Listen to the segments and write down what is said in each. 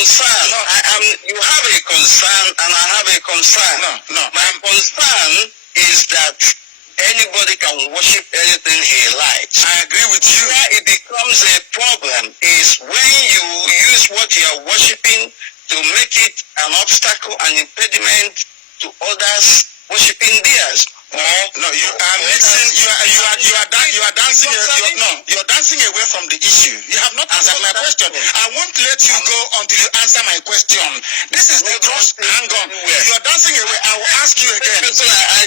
concern. No. You have a concern, and I have a concern. No. My concern is that anybody can worship anything he likes. I agree with you. Where it becomes a problem is when you use what you are worshiping to make it an obstacle, an impediment to others worshiping theirs. No, you are mixing. You're dancing. You're dancing away from the issue. You have not answered my question. I won't let you go until you answer my question. This is the cross. Hang on. You're dancing away. I will ask you again. I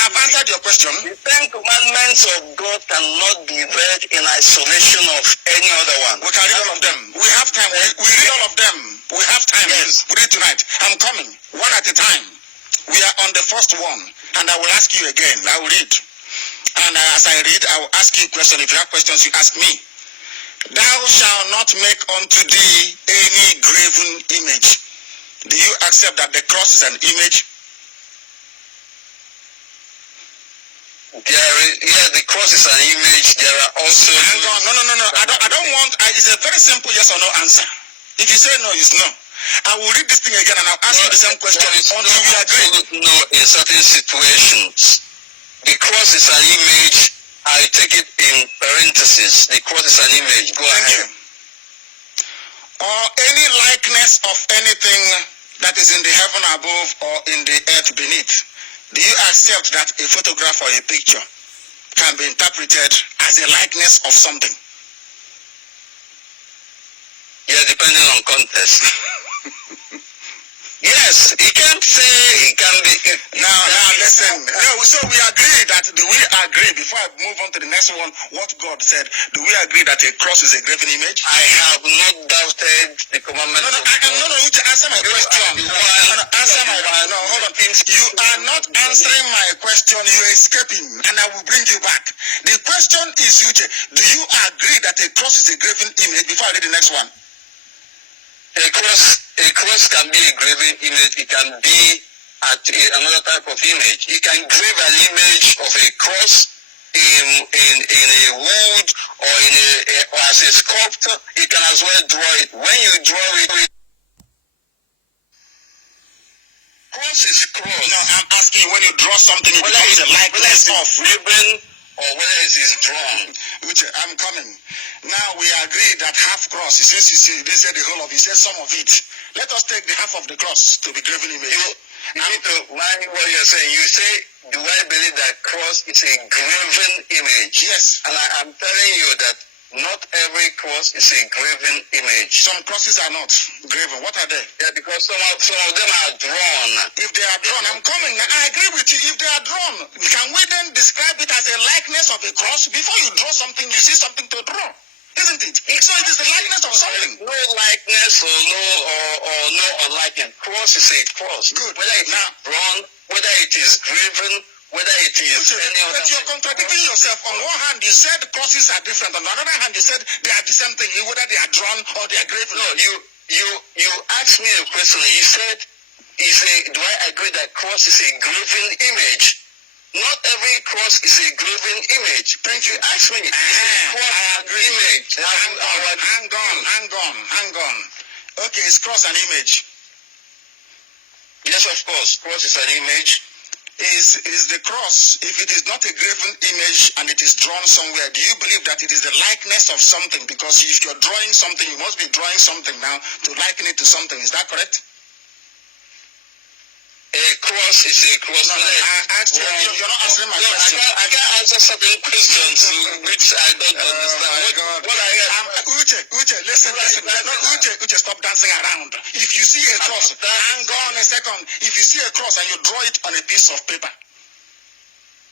have answered your question. The 10 commandments of God cannot be read in isolation of any other one. We can read all of them. We have time. We read all of them. We have time. Yes. We read tonight. I'm coming. One at a time. We are on the first one, and I will ask you again. I will read. And as I read, I will ask you a question. If you have questions, you ask me. Thou shalt not make unto thee any graven image. Do you accept that the cross is an image? The cross is an image. There are also... Hang on. No. I don't want... It's a very simple yes or no answer. If you say no, it's no. I will read this thing again and I'll ask you the same question until we agree. No, in certain situations. The cross is an image. I take it in parentheses. The cross is an image. Go ahead. Thank you. Or any likeness of anything that is in the heaven above or in the earth beneath. Do you accept that a photograph or a picture can be interpreted as a likeness of something? Yeah, depending on context. Yes, he can't say it can be... Now, listen. No, so we agree that, do we agree, before I move on to the next one, what God said, do we agree that a cross is a graven image? I have not doubted the commandment of God. No, Uche, answer my question. Hold on. You are not answering my question, you're escaping, and I will bring you back. The question is, Uche, do you agree that a cross is a graven image? Before I read the next one. A cross can be a graven image. It can be another type of image. You can grave an image of a cross in a wood or or as a sculptor. You can as well draw it. When you draw it, cross is cross. No, I'm asking you, when you draw something, it becomes a likeness of ribbon or whether it is drawn. Uche, I'm coming. Now we agree that half cross, since you said the whole of it, you said some of it. Let us take the half of the cross to be graven image. You need to mind what you're saying. You say, do I believe that cross is a graven image? Yes. And I'm telling you that not every cross is a graven image. Some crosses are not graven. What are they? Yeah, because some of them are drawn. If they are drawn, I'm coming. I agree with you. If they are drawn, can we then describe it as a likeness of a cross? Before you draw something, you see something to draw, isn't it? So it is the likeness of something. No likeness or no unlikeness. Cross is a cross. Good. Whether it is drawn, whether it is graven, whether it is any other. But you're contradicting yourself. On one hand, you said crosses are different. On the other hand, you said they are the same thing, whether they are drawn or they are graven. No, you asked me a question. You said, do I agree that cross is a graven image? Not every cross is a graven image. Thank you. Ask me. I agree. Image. Hang on. Okay, is cross an image? Yes, of course. Cross is an image. Is the cross, if it is not a graven image and it is drawn somewhere, do you believe that it is the likeness of something? Because if you're drawing something, you must be drawing something now to liken it to something. Is that correct? A cross is a cross. No, I asked you, you're not answering my question. I can't answer certain questions which I don't understand. Uche, listen. No, Uche, stop dancing around. If you see a cross, hang on a second. If you see a cross and you draw it on a piece of paper,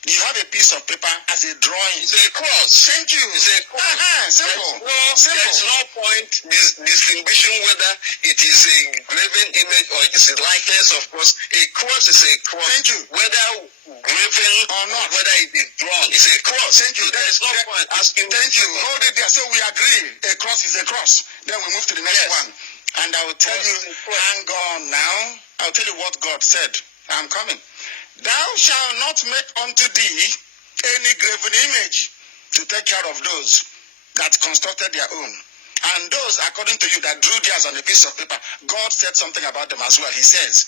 you have a piece of paper as a drawing. It's a cross. Thank you. It's a cross. Simple. There's no point distinguishing whether it is a graven image or it is a likeness of cross. A cross is a cross. Thank you. Whether graven or not, whether it is drawn, it's a cross. Thank you. There is no point asking. Thank you. Hold it there. So we agree. A cross is a cross. Then we move to the next one. And I will tell you, hang on now. I'll tell you what God said. I'm coming. Thou shalt not make unto thee any graven image to take care of those that constructed their own. And those, according to you, that drew theirs on a piece of paper, God said something about them as well. He says,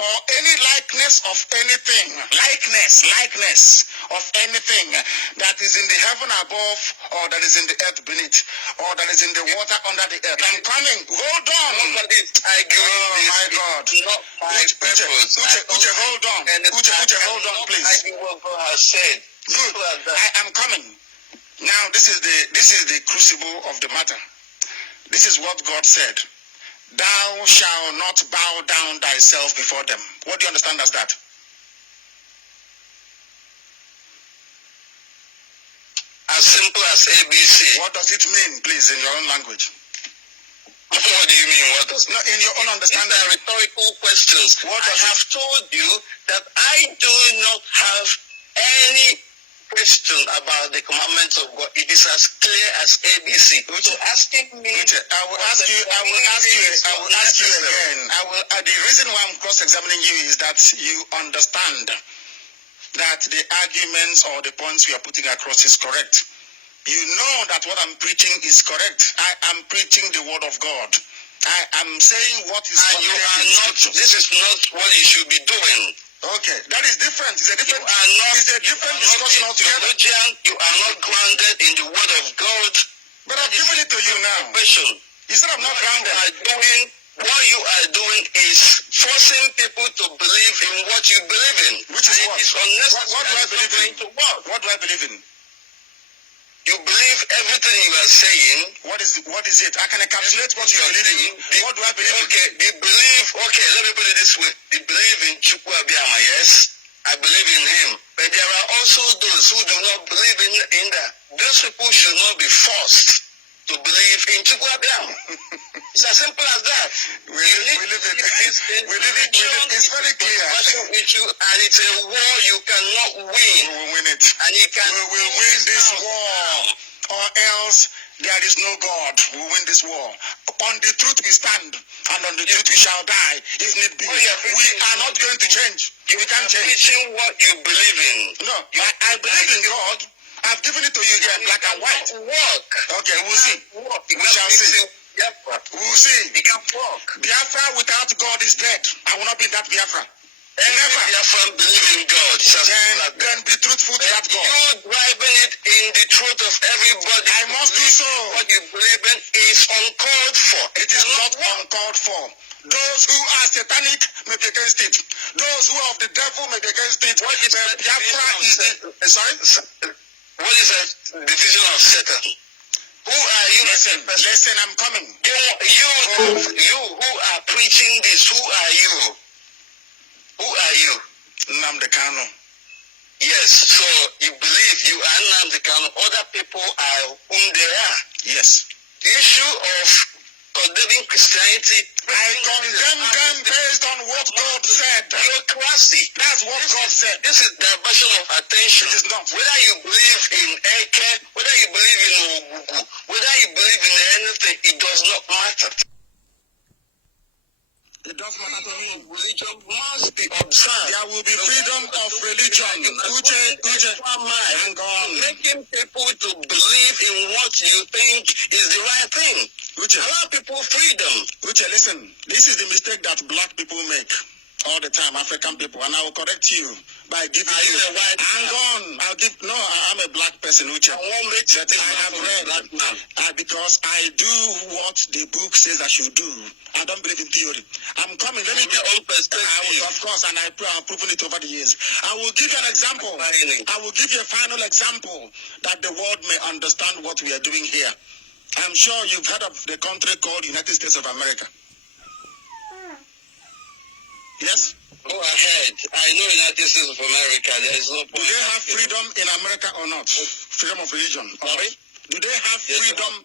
or any likeness of anything, likeness of anything that is in the heaven above, or that is in the earth beneath, or that is in the water under the earth. I'm coming. Hold on. Oh my God. Uche, hold on. Uche, hold on, please. I think what God has said. Good. I am coming. Now, this is the crucible of the matter. This is what God said. Thou shalt not bow down thyself before them. What do you understand as that? As simple as ABC. What does it mean, please, in your own language? What do you mean? What does no, in your own understanding? These are rhetorical questions. I have told you that I do not have any question about the commandments of God. It is as clear as ABC. So asking me, I will ask you again. The reason why I'm cross-examining you is that you understand that the arguments or the points we are putting across is correct. You know that what I'm preaching is correct. I am preaching the word of God. I am saying what is contained in Scripture. This is not what you should be doing. Okay, that is different. It's a different discussion altogether. You are not grounded in the word of God. But I've given it to you now. You said I'm not grounded. What you are doing is forcing people to believe in what you believe in. Which is what? It is unnecessary. What do I believe in? What do I believe in? You believe everything you are saying. What is it? I can encapsulate what you believe in. What do I believe in? Okay, let me put it this way. You believe in Chukwu Abiyama, yes? I believe in him. But there are also those who do not believe in that. Those people should not be forced to believe in Chukwu Abiyama. It's as simple as that. It's very clear. And it's a war you cannot win. We will win it. And we will win this war. Or else there is no God. We will win this war. On the truth we stand, and on the truth we shall die, if need be. We are not going to change. We can't change. Preaching what you believe in. No, I believe in God. I've given it to you here in black and white. Okay, we'll see. We shall see. We'll see. You can walk. Biafra without God is dead. I will not be that Biafra. Never. Biafra believe in God. Then be truthful to that God. You driving it in the truth of everybody. I must do so. What you believe in is uncalled for. It is not uncalled for. Those who are satanic may be against it. Those who are of the devil may be against it. What is Biafra is the... Sorry? What is the division of Satan? Who are you? Listen, I'm coming. You who are preaching this, who are you? Who are you? Nnamdi Kanu. Yes, so you believe you are Nnamdi Kanu. Other people are whom they are. Yes. The issue of condemning Christianity. I condemn them based on what God said. Theocracy. That's what God said. This is diversion of attention. It is not. Whether you believe in Eke, whether you believe in Ogugu, whether you believe in anything, it does not matter. It does not matter to me. Religion must be observed. There will be freedom of religion. Uche, hang on. Making people to believe in what you think is the right thing. Uche. Allow people freedom. Uche, listen. This is the mistake that black people make all the time, African people, and I will correct you by giving you. A white hang on. I'm a black person, Uche. I won't make that I have read black man. because I do what the book says I should do. I don't believe in theory. I'm coming. Let me your own perspective. Of course, and I've proven it over the years. I will give you an example. I will give you a final example that the world may understand what we are doing here. I'm sure you've heard of the country called United States of America. Yes? Go ahead. I know United States of America. There is no point. Do they have freedom in America or not? Freedom of religion. Sorry? Do they have freedom?